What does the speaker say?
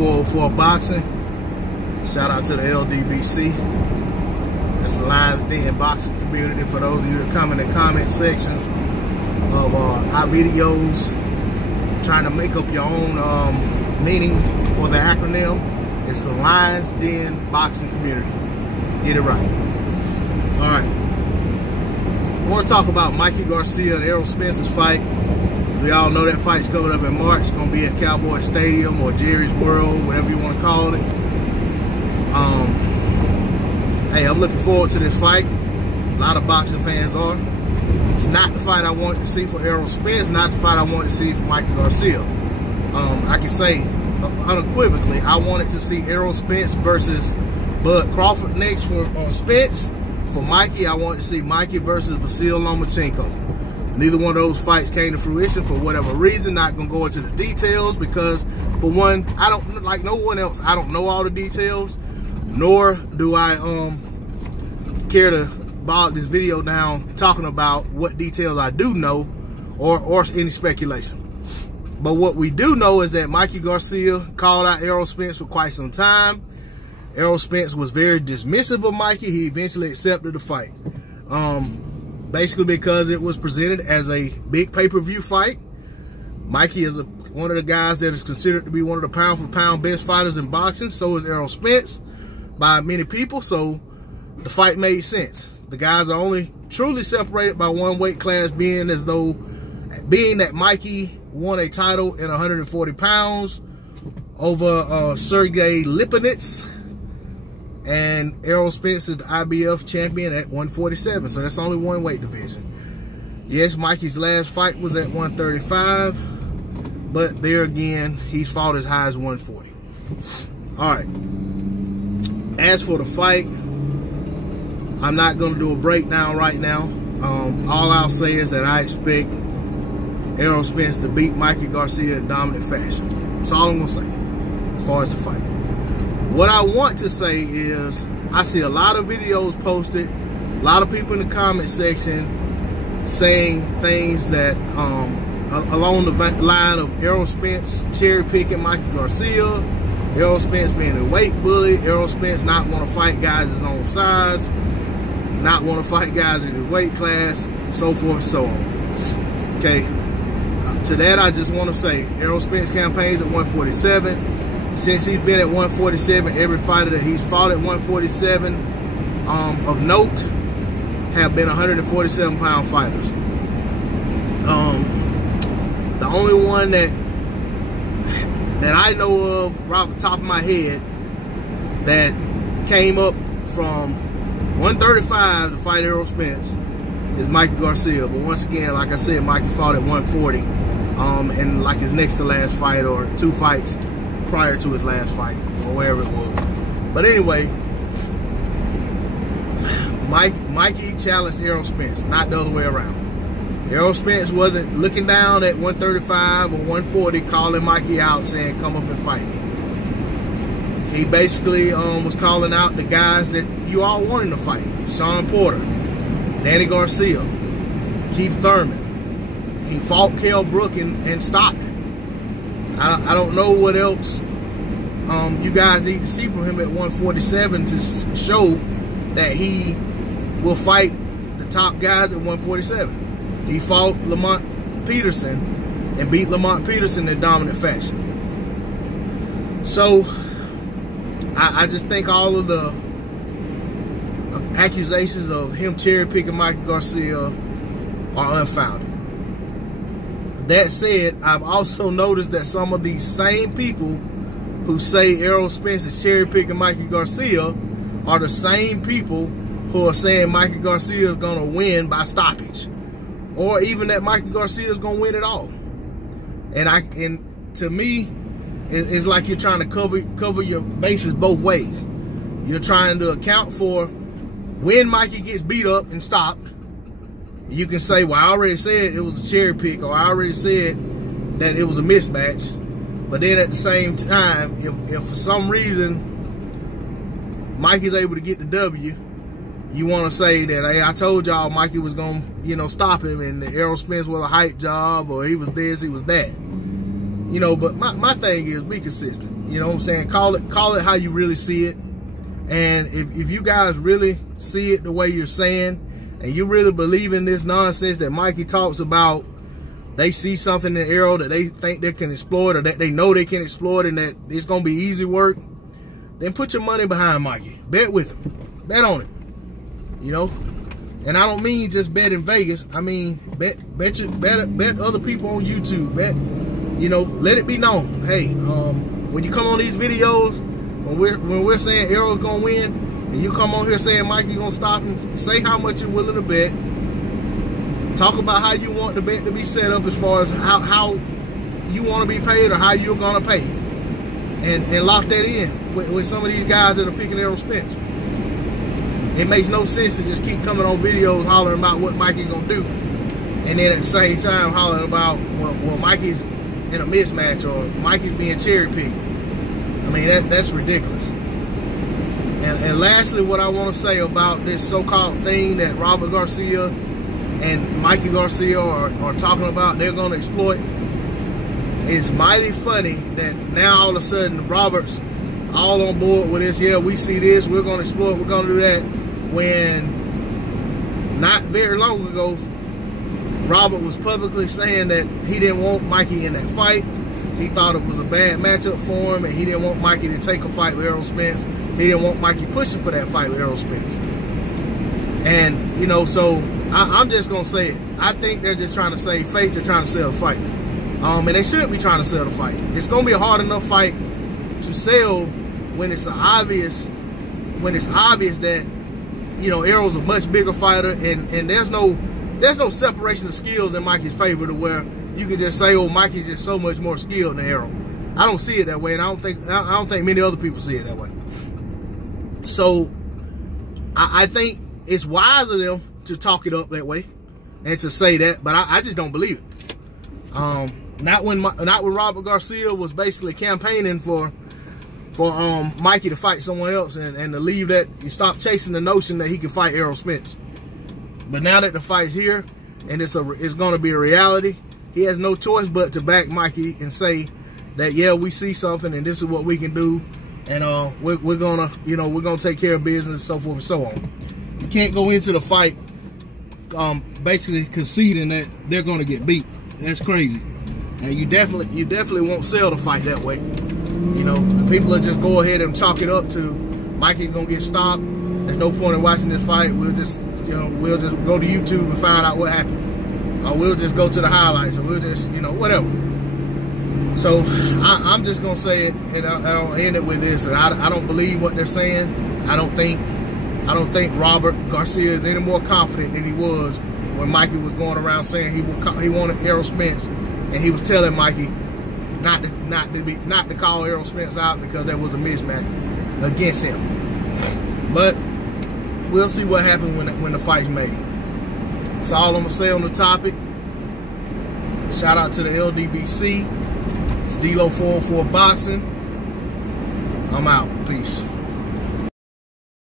404 Boxing. Shout out to the LDBC. That's the Lions Den boxing community. For those of you that come in the comment sections of our videos, trying to make up your own meaning for the acronym, it's the Lions Den boxing community. Get it right. All right. I want to talk about Mikey Garcia and Errol Spence's fight. We all know that fight's coming up in March. It's going to be at Cowboy Stadium or Jerry's World, whatever you want to call it. Hey, I'm looking forward to this fight. A lot of boxing fans are. It's not the fight I want to see for Errol Spence, not the fight I want to see for Mikey Garcia. I can say unequivocally, I wanted to see Errol Spence versus Bud Crawford next for Spence. For Mikey, I wanted to see Mikey versus Vasyl Lomachenko. Neither one of those fights came to fruition for whatever reason. Not going to go into the details because, for one, I don't, like no one else, I don't know all the details, nor do I care to bog this video down talking about what details I do know or any speculation. But what we do know is that Mikey Garcia called out Errol Spence for quite some time. Errol Spence was very dismissive of Mikey. He eventually accepted the fight. Basically because it was presented as a big pay-per-view fight. Mikey is one of the guys that is considered to be one of the pound-for-pound best fighters in boxing. So is Errol Spence by many people. So the fight made sense. The guys are only truly separated by one weight class, being that Mikey won a title in 140 pounds over Sergey Lipinets. And Errol Spence is the IBF champion at 147. So that's only one weight division. Yes, Mikey's last fight was at 135. But there again, he's fought as high as 140. All right. As for the fight, I'm not going to do a breakdown right now. All I'll say is that I expect Errol Spence to beat Mikey Garcia in dominant fashion. That's all I'm going to say as far as the fight. What I want to say is I see a lot of videos posted, a lot of people in the comment section saying things that along the line of Errol Spence cherry picking Mikey Garcia, Errol Spence being a weight bully, Errol Spence not want to fight guys his own size, not want to fight guys in his weight class, so forth and so on. Okay, to that I just want to say Errol Spence campaigns at 147. Since he's been at 147, every fighter that he's fought at 147 of note have been 147-pound fighters. The only one that I know of right off the top of my head that came up from 135 to fight Errol Spence is Mikey Garcia. But once again, like I said, Mikey fought at 140 in like his next to last fight or two fights prior to his last fight or wherever it was. But anyway, Mikey challenged Errol Spence, not the other way around. Errol Spence wasn't looking down at 135 or 140 calling Mikey out saying come up and fight me. He basically was calling out the guys that you all wanted to fight. Shawn Porter, Danny Garcia, Keith Thurman. He fought Kell Brook and stopped him. I don't know what else you guys need to see from him at 147 to show that he will fight the top guys at 147. He fought Lamont Peterson and beat Lamont Peterson in dominant fashion. So I just think all of the accusations of him cherry picking Mikey Garcia are unfounded. That said, I've also noticed that some of these same people who say Errol Spence is cherry picking Mikey Garcia are the same people who are saying Mikey Garcia is going to win by stoppage, or even that Mikey Garcia is going to win it all. And to me, it's like you're trying to cover your bases both ways. You're trying to account for when Mikey gets beat up and stopped. You can say, well, I already said it was a cherry pick, or I already said that it was a mismatch. But then at the same time, if for some reason Mikey's able to get the W, you want to say that, hey, I told y'all Mikey was going to, stop him, and the Errol Spence was a hype job, or he was this, he was that. You know, but my thing is be consistent. You know what I'm saying? Call it how you really see it. And if you guys really see it the way you're saying, and you really believe in this nonsense that Mikey talks about, they see something in Errol that they think they can exploit, or that they know they can exploit, and that it's going to be easy work, then put your money behind Mikey. Bet with him. Bet on it. You know? And I don't mean just bet in Vegas. I mean, bet other people on YouTube. Bet, you know, let it be known. Hey, when you come on these videos, when we're saying Errol's gonna win, and you come on here saying Mikey's gonna stop him, say how much you're willing to bet. Talk about how you want the bet to be set up as far as how you want to be paid or how you're gonna pay, and lock that in with some of these guys that are picking Errol Spence. It makes no sense to just keep coming on videos hollering about what Mikey's gonna do, and then at the same time hollering about, well Mikey's in a mismatch, or Mikey's being cherry picked. I mean, that's ridiculous. And lastly, what I want to say about this so-called thing that Robert Garcia and Mikey Garcia are talking about, they're going to exploit. It's mighty funny that now all of a sudden Robert's all on board with this. Yeah, we see this, we're going to exploit, we're going to do that. When not very long ago, Robert was publicly saying that he didn't want Mikey in that fight. He thought it was a bad matchup for him, and he didn't want Mikey to take a fight with Errol Spence. He didn't want Mikey pushing for that fight with Errol Spence. And, you know, so I'm just going to say it. I think they're just trying to save face. They're trying to sell the fight. And they should be trying to sell the fight. It's going to be a hard enough fight to sell when it's obvious that, you know, Errol's a much bigger fighter, and there's no separation of skills in Mikey's favor to where you can just say, oh, Mikey's just so much more skilled than Errol. I don't see it that way, and I don't think many other people see it that way. So I think it's wise of them to talk it up that way and to say that, but I just don't believe it. Not when Robert Garcia was basically campaigning for Mikey to fight someone else, and to leave that, you stop chasing the notion that he can fight Errol Spence. But now that the fight's here and it's going to be a reality, he has no choice but to back Mikey and say that, yeah, we see something and this is what we can do, and we're gonna take care of business, and so forth and so on. You can't go into the fight basically conceding that they're gonna get beat. That's crazy. And you definitely won't sell the fight that way. You know, people will just go ahead and chalk it up to Mikey's gonna get stopped. There's no point in watching this fight. We'll just go to YouTube and find out what happened. Or we'll just go to the highlights, or we'll just, you know, whatever. So I'm just gonna say it, and I'll end it with this. And I don't believe what they're saying. I don't think Robert Garcia is any more confident than he was when Mikey was going around saying he wanted Errol Spence, and he was telling Mikey not to call Errol Spence out because there was a mismatch against him. But we'll see what happens when the fight's made. That's all I'm gonna say on the topic. Shout out to the LDBC. It's D-Lo 404 Boxing. I'm out. Peace.